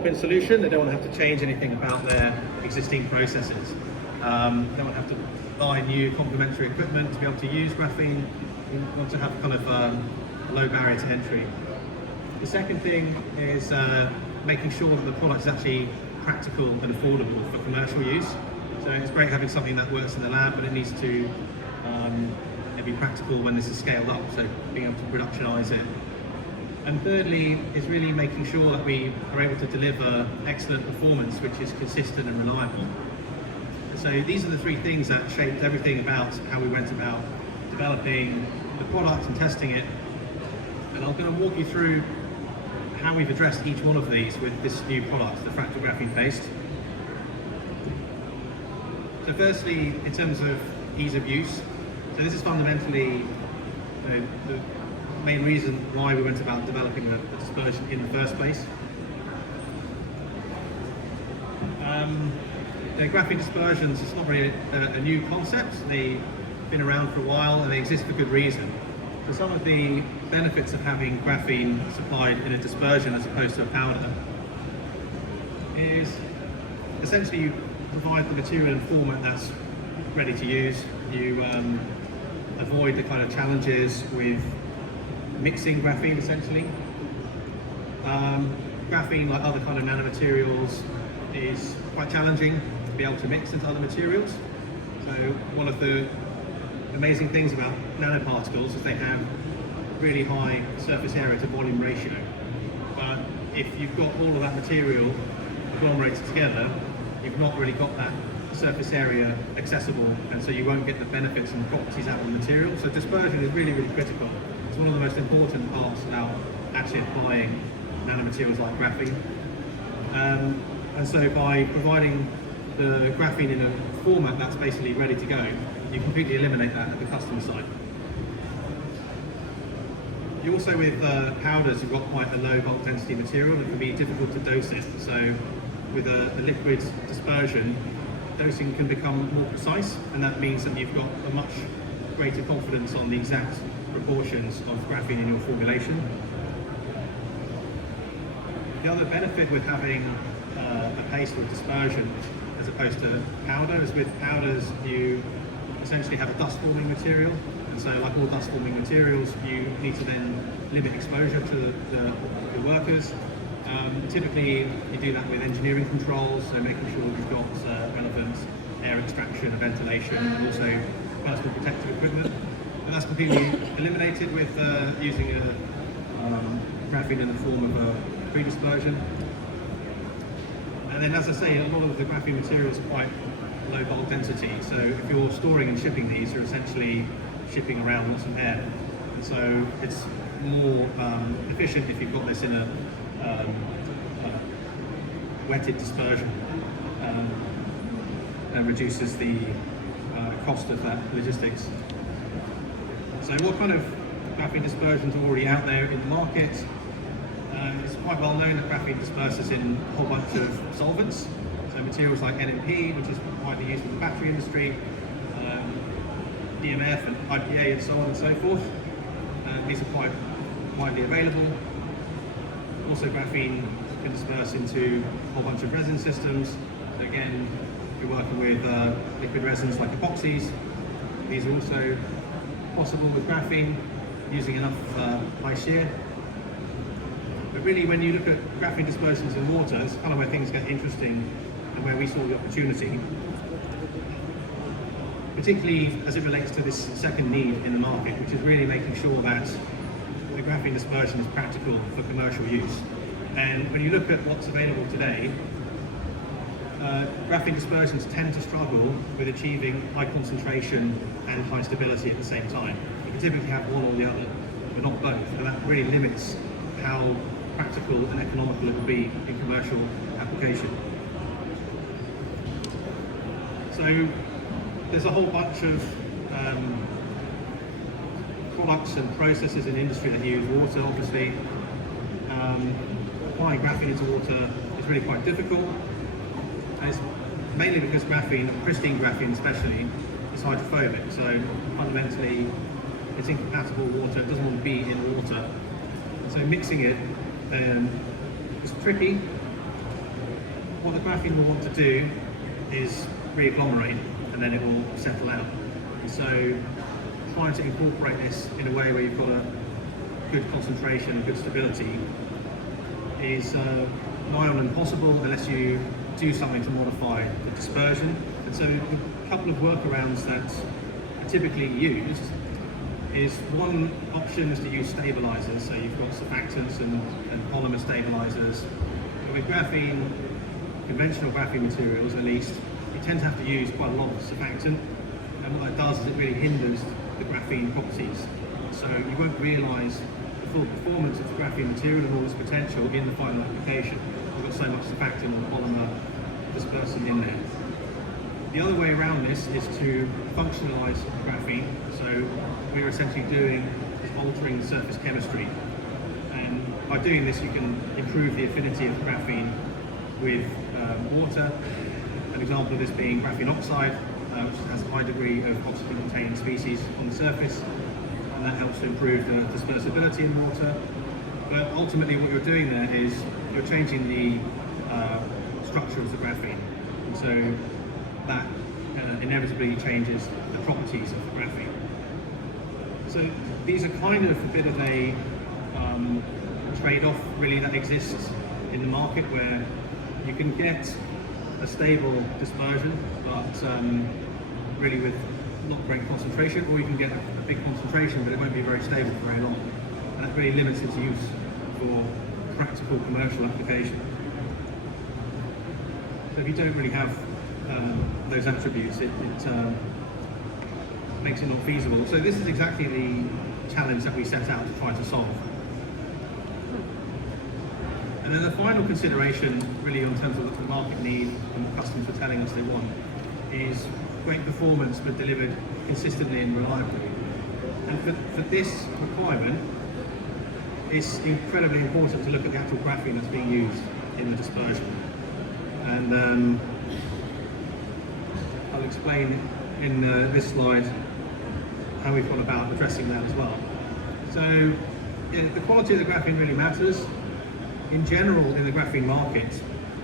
Solution. They don't want to have to change anything about their existing processes. They don't want to have to buy new complementary equipment to be able to use graphene. We want to have kind of a low barrier to entry. The second thing is making sure that the product is actually practical and affordable for commercial use. So it's great having something that works in the lab, but it needs to be practical when this is scaled up, so being able to productionize it. And thirdly is really making sure that we are able to deliver excellent performance, which is consistent and reliable. So these are the three things that shaped everything about how we went about developing the product and testing it. And I'm going to walk you through how we've addressed each one of these with this new product, the fractal graphene paste. So firstly, in terms of ease of use, so this is fundamentally the main reason why we went about developing a dispersion in the first place. The graphene dispersions, it's not really a new concept. They've been around for a while and they exist for good reason. So some of the benefits of having graphene supplied in a dispersion as opposed to a powder is essentially you provide the material in a format that's ready to use. You avoid the kind of challenges with mixing graphene essentially. Graphene, like other kind of nanomaterials, is quite challenging to be able to mix into other materials. So one of the amazing things about nanoparticles is they have really high surface area to volume ratio. But if you've got all of that material agglomerated together, you've not really got that surface area accessible, and so you won't get the benefits and properties out of the material. So dispersion is really, really critical. It's one of the most important parts about actually applying nanomaterials like graphene. And so by providing the graphene in a format that's basically ready to go, you completely eliminate that at the customer side. You also, with powders, you've got quite a low bulk density material and it can be difficult to dose it. So with a liquid dispersion, dosing can become more precise, and that means that you've got a much greater confidence on the exact proportions of graphene in your formulation. The other benefit with having a paste or dispersion as opposed to powder is with powders you essentially have a dust forming material, and so like all dust forming materials you need to then limit exposure to the workers. Typically you do that with engineering controls, so making sure you've got relevant air extraction and ventilation, and also personal protective equipment. And that's completely eliminated with using a graphene in the form of a pre-dispersion. And then, as I say, a lot of the graphene materials are quite low bulk density, so if you're storing and shipping these, you're essentially shipping around lots of air. And so it's more efficient if you've got this in a wetted dispersion, and reduces the cost of that logistics. So what kind of graphene dispersions are already out there in the market? It's quite well known that graphene disperses in a whole bunch of solvents. So materials like NMP, which is widely used in the battery industry, DMF and IPA and so on and so forth. These are quite widely available. Also graphene can disperse into a whole bunch of resin systems. So again, if you're working with liquid resins like epoxies, these are also possible with graphene using enough high shear. But really, when you look at graphene dispersions in water, it's kind of where things get interesting and where we saw the opportunity, particularly as it relates to this second need in the market, which is really making sure that the graphene dispersion is practical for commercial use. And when you look at what's available today, graphene dispersions tend to struggle with achieving high concentration and high stability at the same time. You can typically have one or the other, but not both, and that really limits how practical and economical it will be in commercial application. So there's a whole bunch of products and processes in industry that use water, obviously. Applying graphene into water is really quite difficult. And it's mainly because graphene, pristine graphene especially, is hydrophobic. So fundamentally, it's incompatible with water, it doesn't want to be in water. So mixing it is tricky, the graphene will want to do is re-agglomerate, and then it will settle out. And so trying to incorporate this in a way where you've got a good concentration, good stability is nigh on impossible unless you do something to modify the dispersion. And so a couple of workarounds that are typically used is, one option is to use stabilizers. So you've got surfactants and polymer stabilizers. But with graphene, conventional graphene materials at least, you tend to have to use quite a lot of surfactant. And what that does is it really hinders the graphene properties. So you won't realise the full performance of the graphene material and all its potential in the final application. You've got so much surfactant or polymer dispersing in there. The other way around this is to functionalise graphene. So we're essentially doing is altering the surface chemistry. And by doing this, you can improve the affinity of graphene with water. An example of this being graphene oxide, which has a high degree of oxygen-containing species on the surface, and that helps to improve the dispersibility in water. But ultimately what you're doing there is you're changing the structure of the graphene. And so that inevitably changes the properties of the graphene. So these are kind of a bit of a trade-off really that exists in the market, where you can get a stable dispersion, but really with not great concentration, or you can get a big concentration, but it won't be very stable for very long. And that really limits its use for practical commercial application. So if you don't really have those attributes, it makes it not feasible. So this is exactly the challenge that we set out to try to solve. And then the final consideration, really in terms of what the market need and what customers are telling us they want, is great performance but delivered consistently and reliably. And for this requirement, it's incredibly important to look at the actual graphene that's being used in the dispersion. And I'll explain in this slide how we've gone about addressing that as well. So yeah, the quality of the graphene really matters. In general, in the graphene market,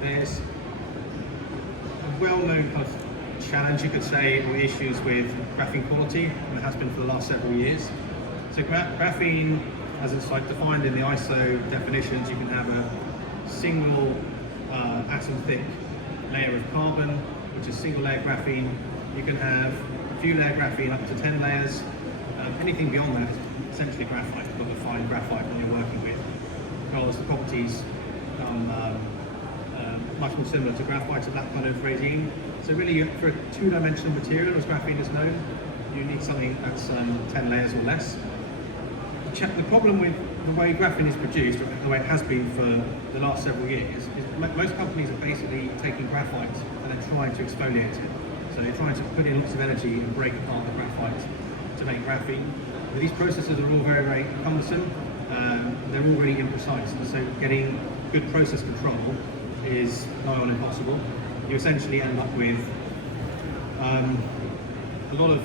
there's a well-known kind of challenge, you could say, or issues with graphene quality, and it has been for the last several years. So graphene, as it's like defined in the ISO definitions, you can have a single atom-thick layer of carbon, which is single-layer graphene. You can have a few layer graphene up to 10 layers. Anything beyond that is essentially graphite. You've got to find graphite when you're working with. Because the properties become much more similar to graphite at that kind of regime. So really, for a two-dimensional material, as graphene is known, you need something that's 10 layers or less. The problem with the way graphene is produced, or the way it has been for the last several years, is most companies are basically taking graphite and then trying to exfoliate it. So they're trying to put in lots of energy and break apart the graphite to make graphene. But these processes are all very, very cumbersome. They're all really imprecise, and so getting good process control is nigh on impossible. You essentially end up with a lot of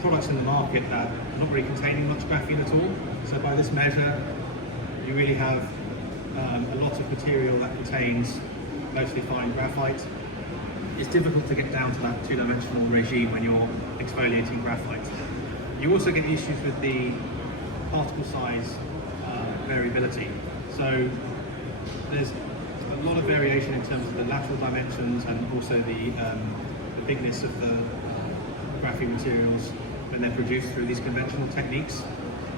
products in the market that are not really containing much graphene at all. So by this measure, you really have a lot of material that contains mostly fine graphite. It's difficult to get down to that two-dimensional regime when you're exfoliating graphite. You also get issues with the particle size variability. So there's a lot of variation in terms of the lateral dimensions and also the bigness of the graphene materials when they're produced through these conventional techniques.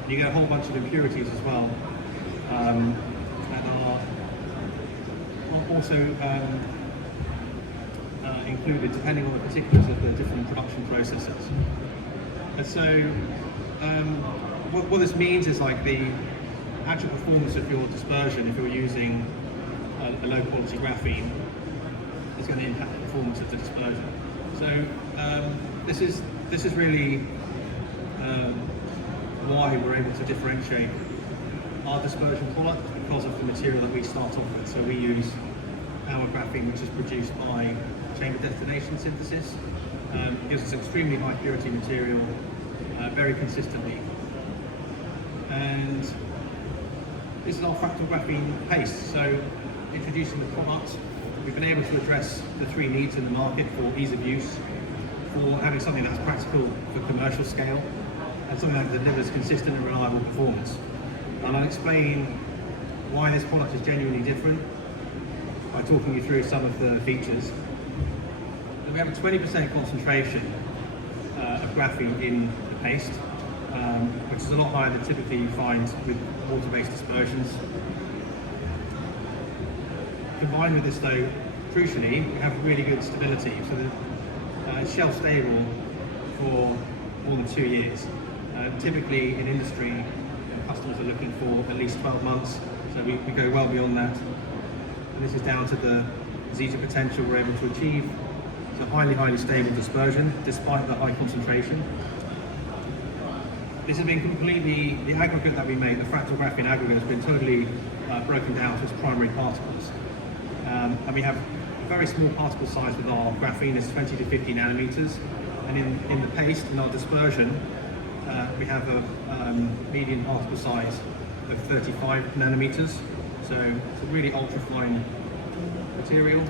And you get a whole bunch of impurities as well that are also included depending on the particulars of the different production processes. And so what this means is like the actual performance of your dispersion, if you're using a low quality graphene, is going to impact the performance of the dispersion. So this is really why we're able to differentiate our dispersion product, because of the material that we start off with. So we use our graphene, which is produced by chamber destination synthesis. It gives us extremely high purity material very consistently. And this is our fractal graphene paste. So introducing the product, we've been able to address the three needs in the market for ease of use, for having something that's practical for commercial scale, and something that delivers consistent and reliable performance. And I'll explain why this product is genuinely different by talking you through some of the features. We have a 20% concentration of graphene in the paste, which is a lot higher than typically you find with water-based dispersions. Combined with this though, crucially, we have really good stability, so that it's shelf stable for more than 2 years. Typically in industry, customers are looking for at least 12 months, so we go well beyond that. And this is down to the zeta potential we're able to achieve. It's a highly stable dispersion despite the high concentration. This has been completely, the aggregate that we make, the fractal graphene aggregate, has been totally broken down to its primary particles. And we have a very small particle size with our graphene, it's 20 to 50 nanometers. And in the paste, in our dispersion, we have a median particle size of 35 nanometers. So it's a really ultra fine material.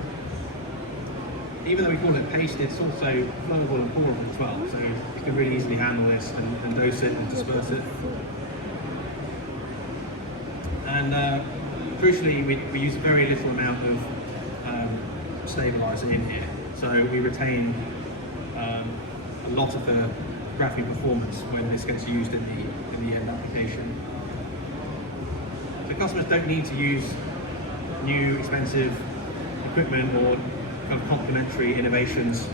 Even though we call it paste, it's also flowable and pourable as well. So you can really easily handle this and dose it and disperse it. And crucially, we use a very little amount of stabilizer in here. So we retain a lot of the graphene performance when this gets used in the end application. So customers don't need to use new expensive equipment or kind of complementary innovations.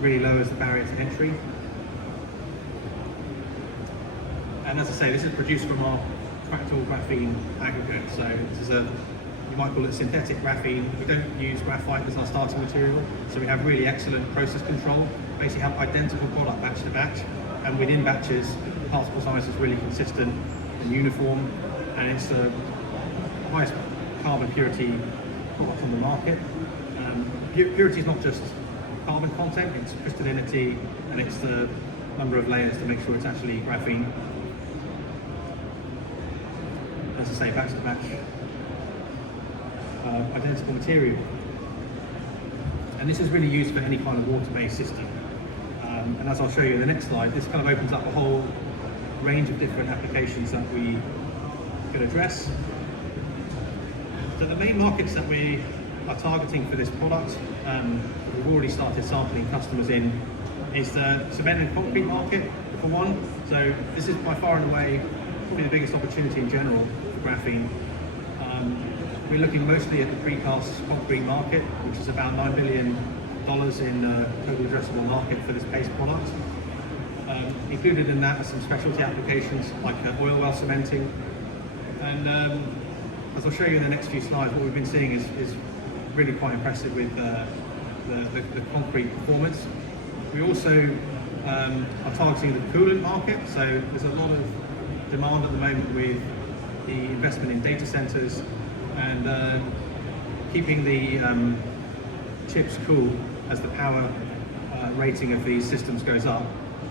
Really lowers the barrier to entry. And as I say, this is produced from our fractal graphene aggregate. So this is you might call it synthetic graphene. We don't use graphite as our starting material, so we have really excellent process control. Basically have identical product batch to batch, and within batches, the particle size is really consistent and uniform, and it's the highest carbon purity product on the market. Purity is not just carbon content, it's crystallinity, and it's the number of layers to make sure it's actually graphene. As I say, batch to batch, identical material. And this is really used for any kind of water-based system. And as I'll show you in the next slide, this kind of opens up a whole range of different applications that we can address. So the main markets that we are targeting for this product, we've already started sampling customers in, is the cement and concrete market, for one. So this is by far and away probably the biggest opportunity in general for graphene. We're looking mostly at the precast concrete market, which is about $9 billion in total addressable market for this paste product. Included in that are some specialty applications like oil well cementing. And as I'll show you in the next few slides, what we've been seeing is really quite impressive with the concrete performance. We also are targeting the coolant market, so there's a lot of demand at the moment with the investment in data centers and keeping the chips cool as the power rating of these systems goes up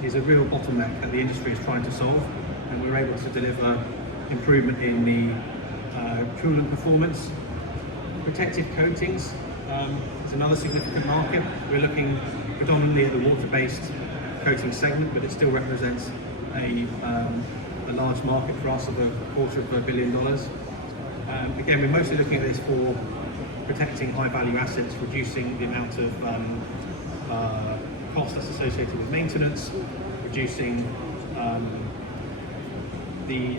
is a real bottleneck that the industry is trying to solve, and we're able to deliver improvement in the coolant performance. Protective coatings is another significant market. We're looking predominantly at the water-based coating segment, but it still represents a large market for us of $250 million. Again, we're mostly looking at this for protecting high-value assets, reducing the amount of cost that's associated with maintenance, reducing the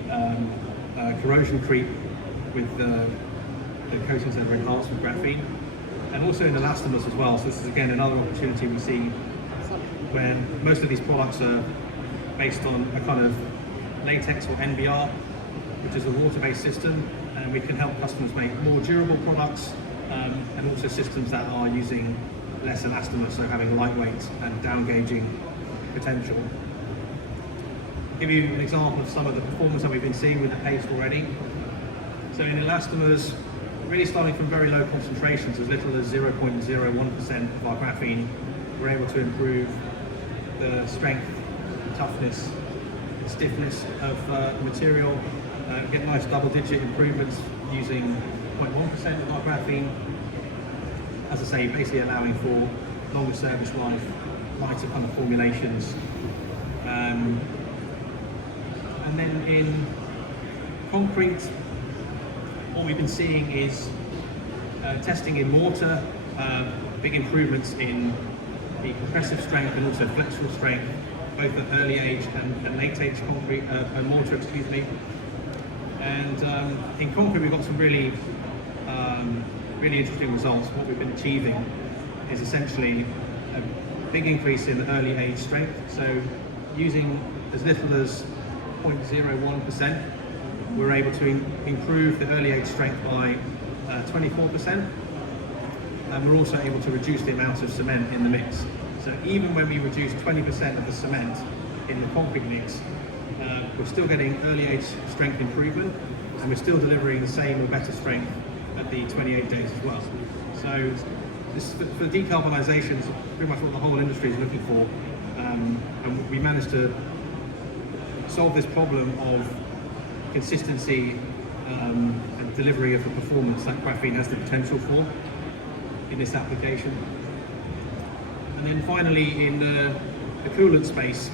corrosion creep with the coatings that are enhanced with graphene, and also in elastomers as well. So this is again another opportunity we see when most of these products are based on a kind of latex or NBR, which is a water-based system, and we can help customers make more durable products and also systems that are using less elastomers, so having lightweight and down gauging potential. I'll give you an example of some of the performance that we've been seeing with the paste already. So in elastomers, really starting from very low concentrations, as little as 0.01% of our graphene, we're able to improve the strength, toughness, stiffness of the material, get nice double-digit improvements using 0.1% of our graphene, as I say, basically allowing for longer service life, lighter kind of formulations. And then in concrete, what we've been seeing is testing in mortar, big improvements in the compressive strength and also flexural strength, both at early age and late age concrete, mortar, excuse me. And in concrete, we've got some really interesting results. What we've been achieving is essentially a big increase in early age strength. So using as little as 0.01%, we're able to improve the early age strength by 24%. And we're also able to reduce the amount of cement in the mix. So even when we reduce 20% of the cement in the concrete mix, we're still getting early age strength improvement, and we're still delivering the same or better strength at the 28 days as well. So this, for decarbonisation, is pretty much what the whole industry is looking for. And we managed to solve this problem of consistency and delivery of the performance that graphene has the potential for in this application. And then finally, in the coolant space,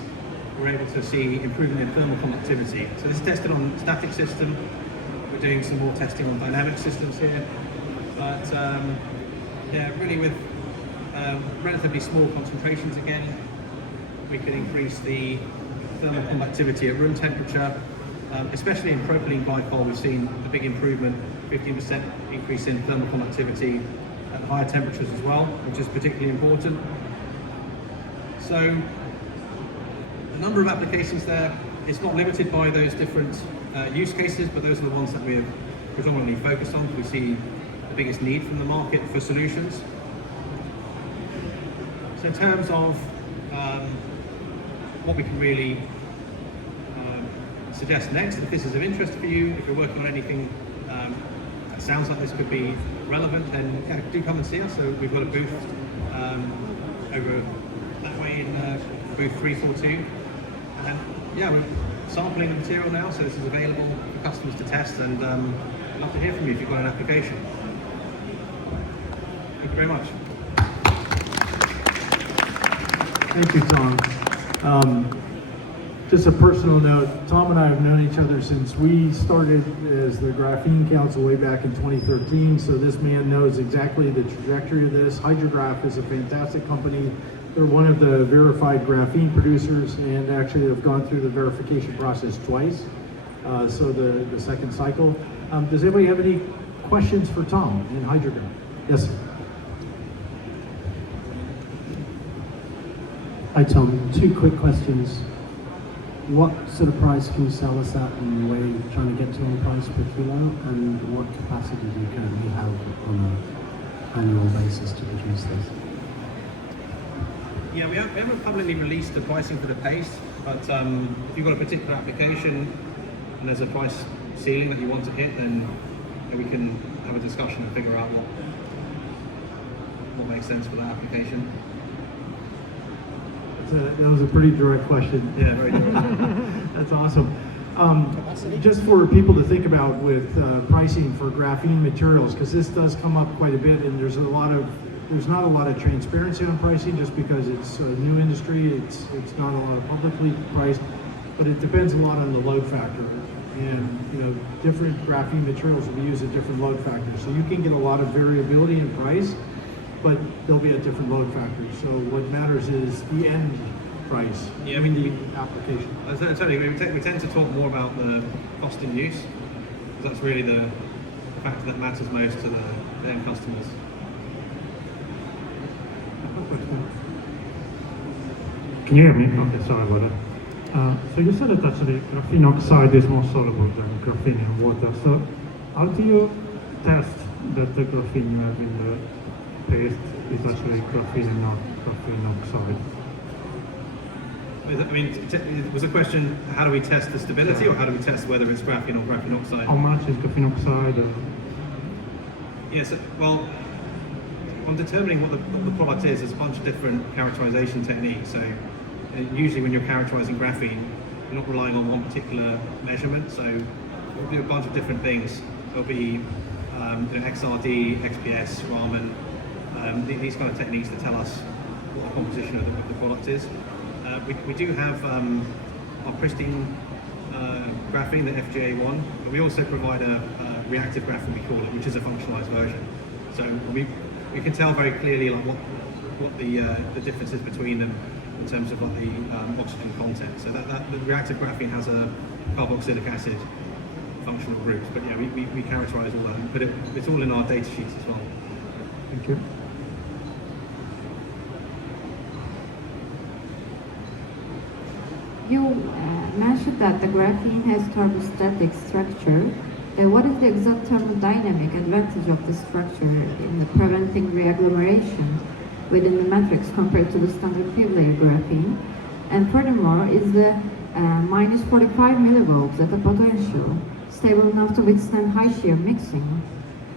we're able to see improvement in thermal conductivity. So this is tested on static system. We're doing some more testing on dynamic systems here. But yeah, really with relatively small concentrations again, we can increase the thermal conductivity at room temperature. Especially in propylene glycol, we've seen a big improvement, 15% increase in thermal conductivity at higher temperatures as well, which is particularly important. So a number of applications there. It's not limited by those different use cases, but those are the ones that we're predominantly focused on. We see the biggest need from the market for solutions. So in terms of what we can really suggest next, if this is of interest for you, if you're working on anything that sounds like this could be relevant, then yeah, do come and see us. So we've got a booth over that way in booth 342. And yeah, we're sampling the material now, so this is available for customers to test, and I'd love to hear from you if you've got an application. Thank you very much. Thank you, Tom. Just a personal note, Tom and I have known each other since we started as the Graphene Council way back in 2013, so this man knows exactly the trajectory of this. Hydrograph is a fantastic company. They're one of the verified graphene producers, and actually have gone through the verification process twice, so the second cycle. Does anybody have any questions for Tom in Hydrograph? Yes, sir. Hi Tom, two quick questions. What sort of price can you sell us at, and where are you trying to get to on price per kilo, and what capacity do you currently have on an annual basis to produce this? Yeah, we haven't publicly released the pricing for the paste, but if you've got a particular application and there's a price ceiling that you want to hit, then we can have a discussion and figure out what makes sense for that application. That was a pretty direct question. Yeah, very direct. That's awesome. Just for people to think about with pricing for graphene materials, because this does come up quite a bit, and there's not a lot of transparency on pricing, just because it's a new industry. It's not a lot of publicly priced, but it depends a lot on the load factor. And different graphene materials will be used at different load factors, so you can get a lot of variability in price, but they'll be at different load factors. So what matters is the end price, yeah, I mean, the application. We tend to talk more about the cost in use, because that's really the factor that matters most to the end customers. Can you hear me? Okay, sorry about that. So you said that actually graphene oxide is more soluble than graphene in water. So how do you test that the graphene you have in the paste is actually graphene and not graphene oxide? I mean, was the question, how do we test the stability, or how do we test whether it's graphene or graphene oxide? How much is graphene oxide? Yes, well, on determining what the product is, there's a bunch of different characterization techniques. So usually when you're characterizing graphene, you're not relying on one particular measurement. So we'll do a bunch of different things. There'll be XRD, XPS, Raman, these kind of techniques to tell us what the composition of the product is. We do have our pristine graphene, the FGA1, but we also provide a reactive graphene, we call it, which is a functionalized version. So we can tell very clearly like what the difference is between them in terms of like the oxygen content. So that the reactive graphene has a carboxylic acid functional groups, but yeah, we characterize all that, but it's all in our data sheets as well. Thank you. You mentioned that the graphene has thermostatic structure. What is the exact thermodynamic advantage of this structure in preventing reagglomeration within the matrix compared to the standard three-layer graphene? And furthermore, is the minus 45 millivolts at the potential stable enough to withstand high shear mixing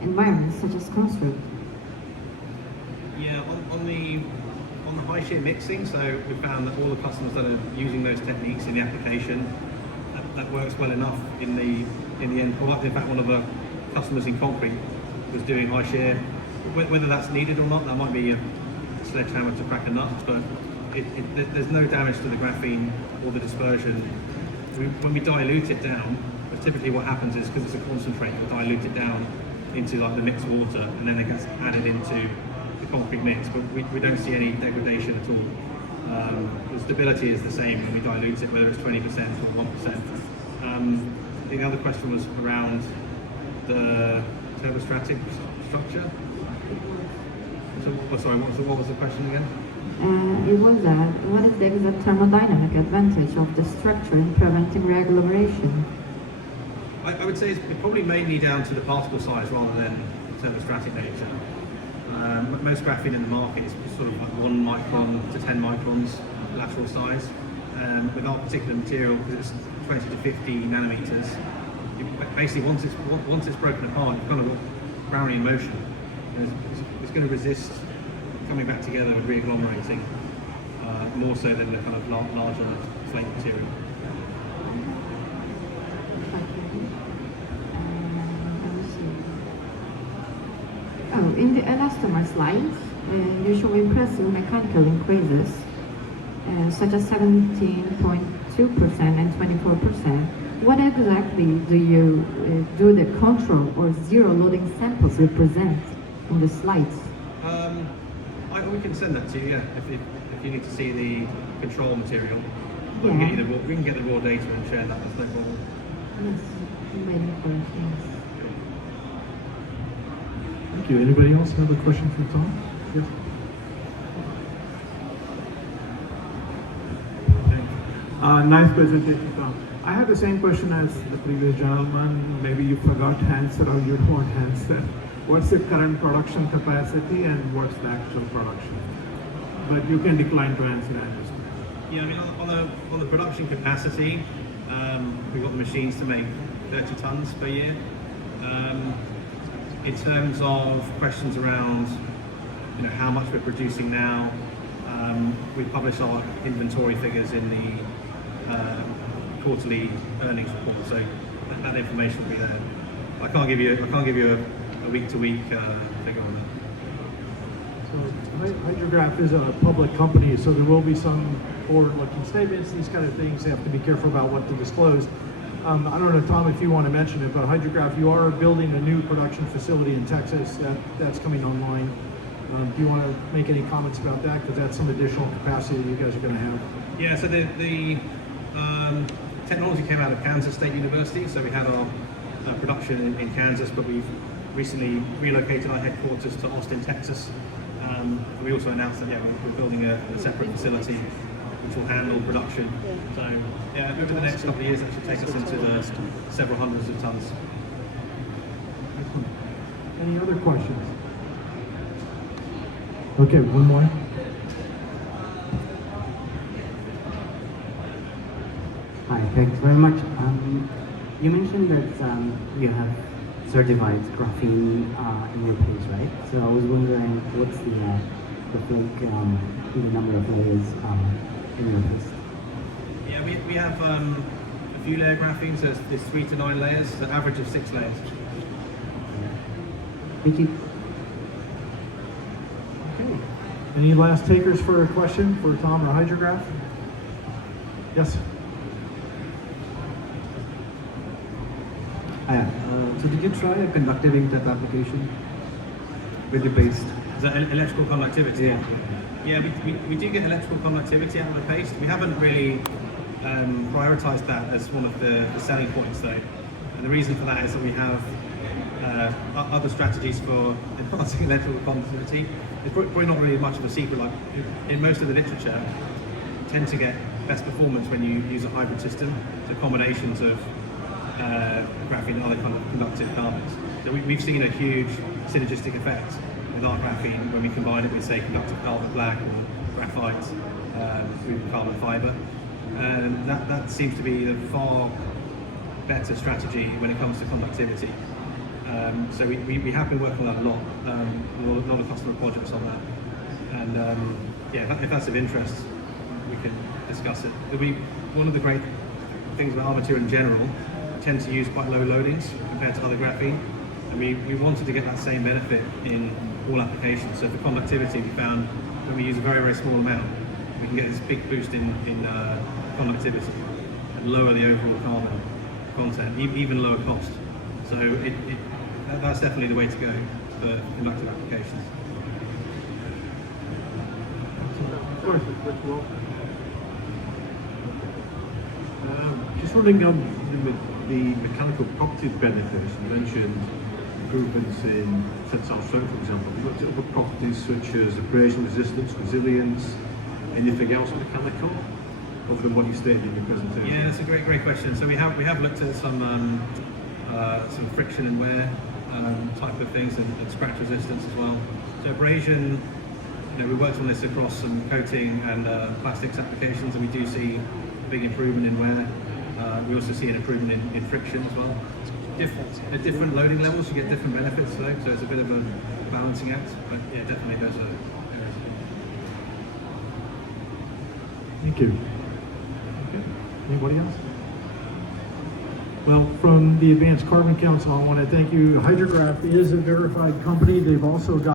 environments such as construct? Yeah, on the high shear mixing, so we found that all the customers that are using those techniques in the application, that works well enough in the end product. In fact, one of the customers in concrete was doing high shear. Whether that's needed or not, that might be a sledgehammer to crack a nut, but there's no damage to the graphene or the dispersion. When we dilute it down, typically what happens is, because it's a concentrate, we'll dilute it down into like the mixed water, and then it gets added into the concrete mix, but we don't see any degradation at all. The stability is the same when we dilute it, whether it's 20% or 1%. The other question was around the turbostratic structure. So, sorry, what was the question again? It was that, what is the exact thermodynamic advantage of the structure in preventing reagglomeration? I would say it's probably mainly down to the particle size rather than thermostatic nature. Most graphene in the market is sort of like 1 micron to 10 microns lateral size. With our particular material, because it's 20 to 50 nanometers, basically once it's broken apart, you've kind of got Brownian motion. It's going to resist coming back together and reagglomerating more so than the kind of larger flake material. In the elastomer slides, you show impressive mechanical increases, such as 17.2% and 24%. What exactly do you do the control or zero loading samples represent in the slides? We can send that to you, yeah, if you need to see the control material. Yeah. We can get the raw data and share that, there's no problem. Yes, I'm waiting for it, yes. Thank you. Anybody else have a question for Tom? Yes. Nice presentation, Tom. I have the same question as the previous gentleman. Maybe you forgot to answer or you don't want to answer. What's the current production capacity and what's the actual production? But you can decline to answer that. Yeah, I mean, on the production capacity, we've got the machines to make 30 tons per year. In terms of questions around, how much we're producing now, we publish our inventory figures in the quarterly earnings report, so that information will be there. I can't give you a week-to-week figure on that. So Hydrograph is a public company, so there will be some forward-looking statements, these kind of things. They have to be careful about what to disclose. I don't know, Tom, if you want to mention it, but Hydrograph, you are building a new production facility in Texas that's coming online. Do you want to make any comments about that? Because that's some additional capacity that you guys are going to have. Yeah, so the technology came out of Kansas State University, so we had our production in Kansas, but we've recently relocated our headquarters to Austin, Texas. We also announced that we're building a separate facility which will handle production. So yeah, over the next couple of years, that should take us into the several hundreds of tons. Any other questions? Okay, one more. Hi, thanks very much. You mentioned that you have certified graphene in your place, right? So I was wondering, what's the flake, the number of layers in your place? Yeah, we have a few layer graphene, so there's 3 to 9 layers, the average of 6 layers. Thank you. Any last takers for a question for Tom or Hydrograph? Yes. So did you try a conductive ink type application with the paste? Is that electrical conductivity? Yeah. Yeah, we do get electrical conductivity out of the paste. We haven't really prioritised that as one of the selling points though. And the reason for that is that we have other strategies for enhancing electrical conductivity. It's probably not really much of a secret. Like in most of the literature, you tend to get best performance when you use a hybrid system, so combinations of graphene and other kind of conductive carbons. So we've seen a huge synergistic effect with our graphene when we combine it with, say, conductive carbon black or graphite with carbon fibre. And that seems to be a far better strategy when it comes to conductivity. So we have been working on that a lot, a lot of customer projects on that. And yeah, if that's of interest, we can discuss it. One of the great things about our material in general, tend to use quite low loadings compared to other graphene. And we wanted to get that same benefit in all applications. So for conductivity, we found when we use a very, very small amount, we can get this big boost in conductivity and lower the overall carbon content, even lower cost. So that's definitely the way to go for conductive applications. Of course. Just wondering on the mechanical property benefits. You mentioned improvements in tensile strength, for example. Have you looked at other properties such as abrasion resistance, resilience, anything else mechanical, other than what you stated in your presentation? Yeah, that's a great question. So we have looked at some friction and wear type of things and scratch resistance as well. So abrasion, we worked on this across some coating and plastics applications, and we do see a big improvement in wear. We also see an improvement in friction as well. At different loading levels, you get different benefits though, so it's a bit of a balancing act. But yeah, definitely there's a. Thank you. Okay. Anybody else? Well, from the Advanced Carbon Council, I want to thank you. Hydrograph is a verified company. They've also got